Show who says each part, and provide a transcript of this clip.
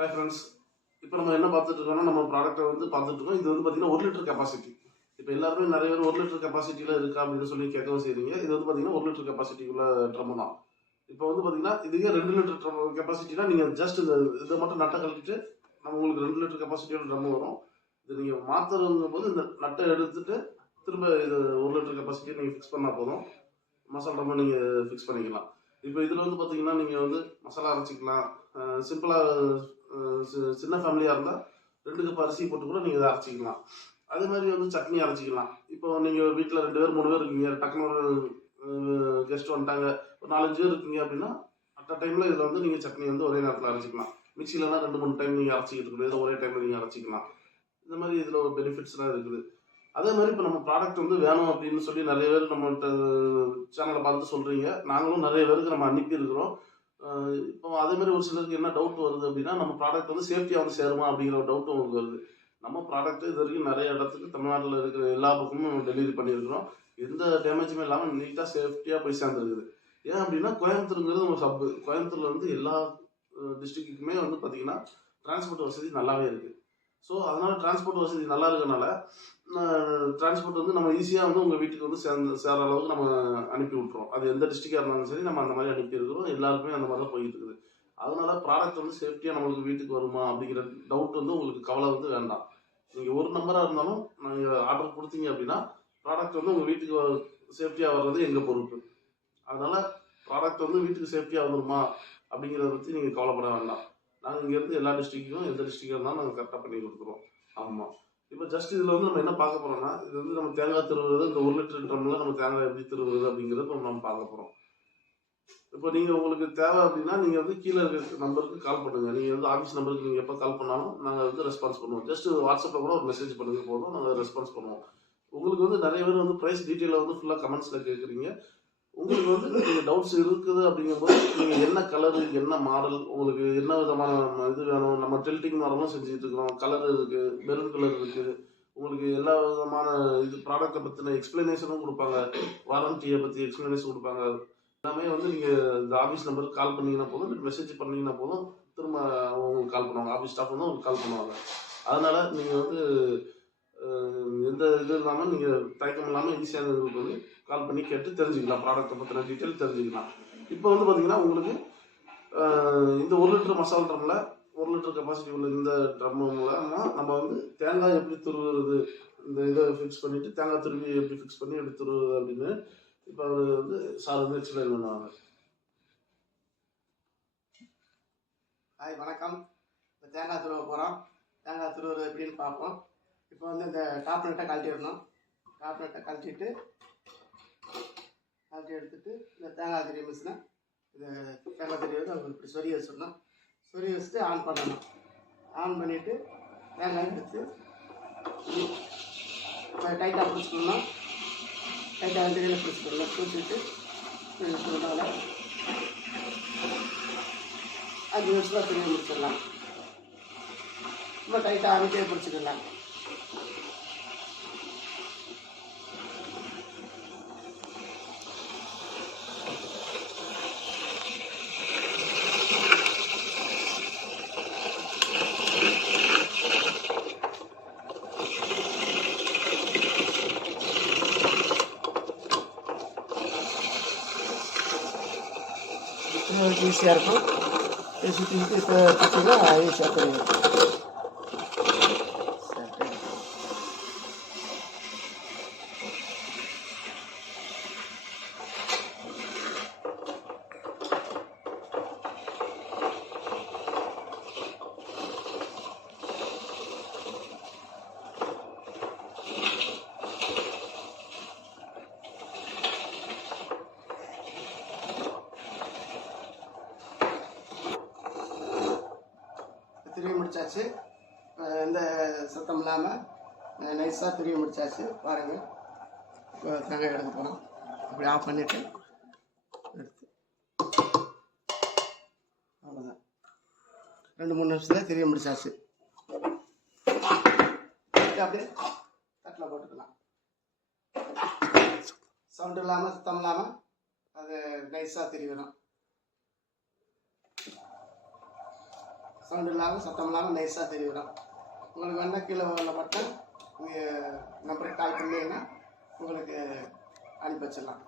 Speaker 1: Hi friends இப்போ நம்ம என்ன பார்த்துட்டு இருக்கோம்னா நம்ம ப்ராடக்ட்டை வந்து பார்த்துட்டு இருக்கோம் இது வந்து பார்த்தீங்கன்னா ஒரு லிட்டர் கெப்பாசிட்டி இப்போ எல்லாருமே நிறைய பேர் ஒரு லிட்டர் கெப்பாசிட்டியில் இருக்கா அப்படின்னு சொல்லி கேட்கவும் செய்றீங்க. இது வந்து பார்த்தீங்கன்னா ஒரு லிட்டர் கெப்பாசிட்டிக்குள்ள ட்ரம் தான். இப்போ வந்து பார்த்தீங்கன்னா இதுக்கே ரெண்டு லிட்டர் ட்ரம் கெப்பாசிட்டினா நீங்கள் ஜஸ்ட் இந்த இதை மட்டும் நட்டை கழட்டிட்டு நம்ம உங்களுக்கு ரெண்டு லிட்டர் கெப்பாசிட்டியோட ட்ரம் வரும். இது நீங்கள் மாற்றுறதுங்கும் போது இந்த நட்டை எடுத்துட்டு திரும்ப இது ஒரு லிட்டர் கெப்பாசிட்டியை நீங்கள் ஃபிக்ஸ் பண்ணால் போதும். மசால் ட்ரம்மை நீங்கள் ஃபிக்ஸ் பண்ணிக்கலாம். இப்போ இதில் வந்து பார்த்தீங்கன்னா நீங்கள் வந்து மசாலா அரைச்சிக்கலாம். சிம்பிளாக சின்ன ஃபேமிலியாக இருந்தால் ரெண்டு கப் அரிசி போட்டு கூட நீங்கள் இதை அரைச்சிக்கலாம். அதே மாதிரி வந்து சட்னி அரைச்சிக்கலாம். இப்போ நீங்கள் வீட்டில் ரெண்டு பேர் மூணு பேர் இருக்கீங்க டக்குனு ஒரு கெஸ்ட் வந்துட்டாங்க. ஒரு நாலஞ்சு பேர் இருக்கீங்க அப்படின்னா அட் டைமில் இதில் வந்து நீங்கள் சட்னி வந்து ஒரே நேரத்தில் அரைச்சிக்கலாம். மிக்சிலலாம் ரெண்டு மூணு டைம் நீங்கள் அரைச்சிக்கிட்டு இருக்கணும். ஒரே டைமில் நீங்கள் அரைச்சிக்கலாம். இந்த மாதிரி இதில் ஒரு பெனிஃபிட்ஸ்லாம் இருக்குது. அதே மாதிரி இப்போ நம்ம ப்ராடக்ட் வந்து வேணும் அப்படின்னு சொல்லி நிறைய பேர் நம்மள்ட்ட சேனலை பார்த்து சொல்கிறீங்க நாங்களும் நிறைய பேருக்கு நம்ம அனுப்பியிருக்கிறோம் இப்போ அதே மாதிரி ஒரு சிலருக்கு என்ன டவுட் வருது அப்படின்னா நம்ம ப்ராடக்ட் வந்து சேஃப்டியாக வந்து சேருமா அப்படிங்கிற ஒரு டவுட்டும் உங்களுக்கு வருது. நம்ம ப்ராடக்ட் இது வரைக்கும் நிறைய இடத்துக்கு தமிழ்நாட்டில் இருக்கிற எல்லா பக்கமும் நம்ம டெலிவரி பண்ணியிருக்கிறோம். எந்த டேமேஜுமே இல்லாமல் நீட்டாக சேஃப்டியாக போய் சேர்ந்துருக்குது. ஏன் அப்படின்னா கோயம்புத்தூருங்கிறது ஒரு சப்பு கோயம்புத்தூரில் வந்து எல்லா டிஸ்ட்ரிக்ட்டுக்குமே வந்து பார்த்திங்கன்னா டிரான்ஸ்போர்ட் வசதி நல்லாவே இருக்குது ஸோ அதனால் டிரான்ஸ்போர்ட் வசதி நல்லா இருக்கனால டிரான்ஸ்போர்ட் வந்து நம்ம ஈஸியாக வந்து உங்கள் வீட்டுக்கு வந்து சேர்ந்து சேர்கிற அளவுக்கு நம்ம அனுப்பி விட்றோம் அது எந்த டிஸ்ட்ரிக்டாக இருந்தாலும் சரி நம்ம அந்த மாதிரி அனுப்பியிருக்கிறோம் எல்லாருக்குமே அந்த மாதிரி தான் போயிட்டு இருக்குது. அதனால ப்ராடக்ட் வந்து சேஃப்டியாக நம்மளுக்கு வீட்டுக்கு வருமா அப்படிங்கிற டவுட் வந்து உங்களுக்கு கவலை வந்து வேண்டாம். நீங்கள் ஒரு நம்பராக இருந்தாலும் நீங்கள் ஆர்டர் கொடுத்தீங்க அப்படின்னா ப்ராடக்ட் வந்து உங்கள் வீட்டுக்கு சேஃப்டியாக வர்றது எங்கள் பொறுப்பு? அதனால் ப்ராடக்ட் வந்து வீட்டுக்கு சேஃப்டியாக வந்துருமா அப்படிங்கிறத பற்றி நீங்கள் கவலைப்பட வேண்டாம். நாங்கள் இங்கேருந்து எல்லா டிஸ்ட்ரிக்ட்டுக்கும் எந்த டிஸ்ட்ரிக்டாக இருந்தாலும் நாங்கள் கரெக்டாக பண்ணி கொடுத்துருவோம். ஆமாம் இப்போ ஜஸ்ட் இதில் வந்து நம்ம என்ன பார்க்க போகிறோம்னா இது வந்து நம்ம தேங்காய் திருவுறது இந்த ஒரு லிட்டர் ட்ரம்மில் நம்ம தேங்காய் எப்படி திருவுறது அப்படிங்கிறத இப்போ நம்ம பார்க்க போகிறோம் இப்போ நீங்கள் உங்களுக்கு தேவை அப்படின்னா நீங்கள் வந்து கீழே இருக்கிற நம்பருக்கு கால் பண்ணுங்கள் நீங்கள் வந்து ஆஃபீஸ் நம்பருக்கு நீங்கள் எப்போ கால் பண்ணாலும் நாங்கள் வந்து ரெஸ்பான்ஸ் பண்ணுவோம். ஜஸ்ட் வாட்ஸ்அப்பில் கூட ஒரு மெசேஜ் பண்ணுங்க போதும் நாங்கள் ரெஸ்பான்ஸ் பண்ணுவோம். உங்களுக்கு வந்து நிறைய பேர் வந்து ப்ரைஸ் டீட்டெயிலாக வந்து ஃபுல்லாக கமெண்ட்ஸில் கேட்குறீங்க உங்களுக்கு வந்து நீங்கள் டவுட்ஸ் இருக்குது அப்படிங்கும்போது நீங்கள் என்ன கலரு என்ன மாடல் உங்களுக்கு என்ன விதமான இது வேணும்? நம்ம டெல்டிங் மாடலும் செஞ்சுட்டு இருக்கிறோம். கலர் இருக்குது மெரூன் கலர் இருக்குது உங்களுக்கு எல்லா விதமான இது ப்ராடக்ட்டை பற்றின எக்ஸ்பிளனேஷனும் கொடுப்பாங்க. வாரண்டியை பற்றி எக்ஸ்பிளனேஷன் கொடுப்பாங்க. எல்லாமே வந்து நீங்கள் இந்த ஆஃபீஸ் நம்பருக்கு கால் பண்ணிங்கன்னா போதும். மெசேஜ் பண்ணீங்கன்னா போதும். திரும்ப அவங்க உங்களுக்கு கால் பண்ணுவாங்க. ஆஃபீஸ் ஸ்டாஃப் வந்து உங்களுக்கு கால் பண்ணுவாங்க. அதனால் நீங்கள் வந்து எந்த இது இல்லாமல் நீங்கள் தயக்கம் இல்லாமல் ஈஸியாக இது வந்து கால் பண்ணி கேட்டு தெரிஞ்சுக்கலாம். ப்ராடக்ட்டை பற்றின டீட்டெயில் தெரிஞ்சுக்கலாம். இப்போ வந்து பார்த்தீங்கன்னா உங்களுக்கு இந்த ஒரு லிட்டர் மசாலா ட்ரம்மில் ஒரு லிட்டர் கெப்பாசிட்டி உள்ள இந்த ட்ரம் மூலமாக நம்ம வந்து தேங்காய் எப்படி துருவுறது இந்த இதை ஃபிக்ஸ் பண்ணிவிட்டு தேங்காய் துருவி எப்படி ஃபிக்ஸ் பண்ணி எப்படி துருவுறது அப்படின்னு இப்போ அவர் வந்து சார் வந்து எக்ஸ்பிளைன் பண்ணுவாங்க.
Speaker 2: ஹாய் வணக்கம். இப்போ தேங்காய் துருவ போகிறோம் தேங்காய் துருவுறது எப்படின்னு பார்ப்போம். இப்போ வந்து இந்த டாப் நட்டை கழட்டிடணும். டாப் நட்டை கழட்டிட்டு கழட்டி எடுத்துட்டு இந்த தேங்காய் திரி மிஷினை இது தேங்காய் திரி வந்து அவங்க இப்படி சொறி வச்சிடணும். சொறி வச்சுட்டு ஆன் பண்ணணும். ஆன் பண்ணிவிட்டு தேங்காய் எடுத்து டைட்டாக பிடிச்சிக்கணும். டைட்டாக திரியில் பிடிச்சிக்கணும். பிடிச்சிட்டு சொன்னால அஞ்சு நிமிஷத்தில் திரும்பி முடிச்சிடலாம். ரொம்ப டைட்டாக அமைக்கே பிடிச்சிக்கலாம். ஈஸியாக இருக்கும் இதை சுற்றி சுற்றி திருவி திரும்பி முடிச்சாச்சு. எந்த சத்தம் இல்லாமல் நைஸாக திரும்பி முடிச்சாச்சு. பாருங்கள் இப்போ தேங்காய் எடுக்க போகிறோம் அப்படி ஆஃப் பண்ணிவிட்டு எடுத்து. அவ்வளோதான் ரெண்டு மூணு நிமிஷத்தில் திரும்பி முடிச்சாச்சு. அப்படியே தட்டில் போட்டுக்கலாம். சவுண்டு இல்லாமல் சத்தம் இல்லாமல் அது நைஸாக திரி சவுண்ட் இல்லாமல் சத்தம் இல்லாமல் நைஸாக தெரிவிடும் உங்களுக்கு வேணால் கீழே உள்ள மட்டும் நீங்கள் நம்பருக்கு கால் பண்ணிங்கன்னா உங்களுக்கு அனுப்பி வச்சிடலாம்.